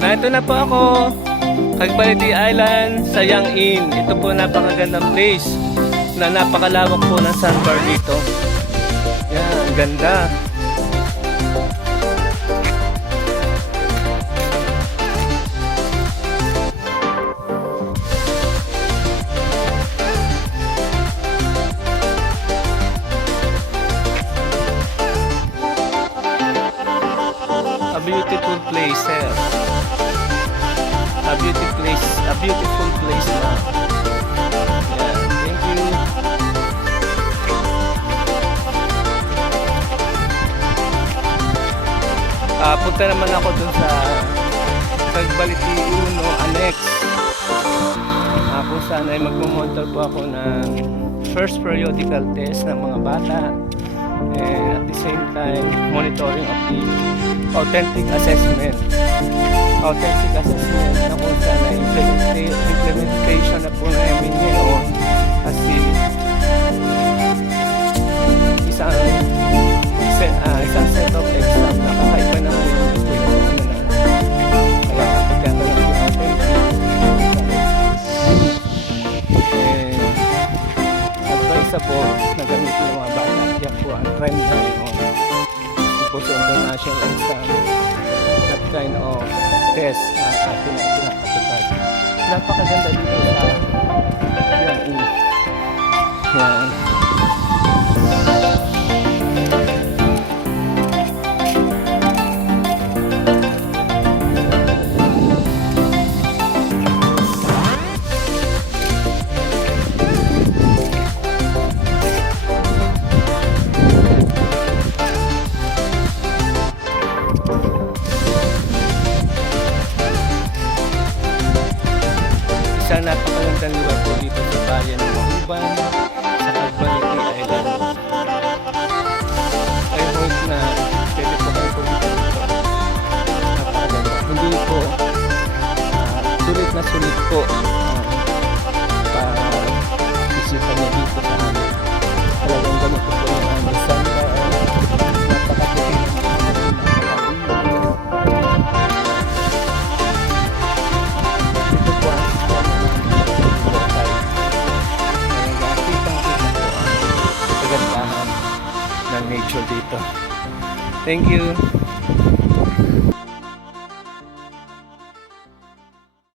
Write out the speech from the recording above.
Nandito na po ako, Cagbaliti Island sa Yang Inn. Ito po napakagandang place na napakalawak po ng sandbar dito. Yan, ang ganda. A beautiful place, sir. A beautiful place na. Yeah, thank you. Punta naman ako dun sa Cagbaliti Uno Annex. Kung saan ay magmumonitor po ako ng first periodical test ng mga bata, and at the same time monitoring of the authentic assessment na kung saan na implementation na po namin ngayon kasi isang set of exam na kakaiba na ngayon po yung kaya pagkata lang yung authentic and advisable na gamitin ng mga bata. Yan po ang trend na ngayon. Ito sa international exam, that kind of test na ating pinapatutag. Napakaganda dito sa Yang Inn. Yan. Isang napakagandang lugar po dito sa bayan ng Mahuban sa Cagbaliti Island. I hope na pwede po kayo pumunta dito. Napakaganda. Hindi po sulit na sulit po pa-bisita niya dito sa amin. Talagang ganito po yung amin. Santa napakaputing dito po ng nature dito. Thank you.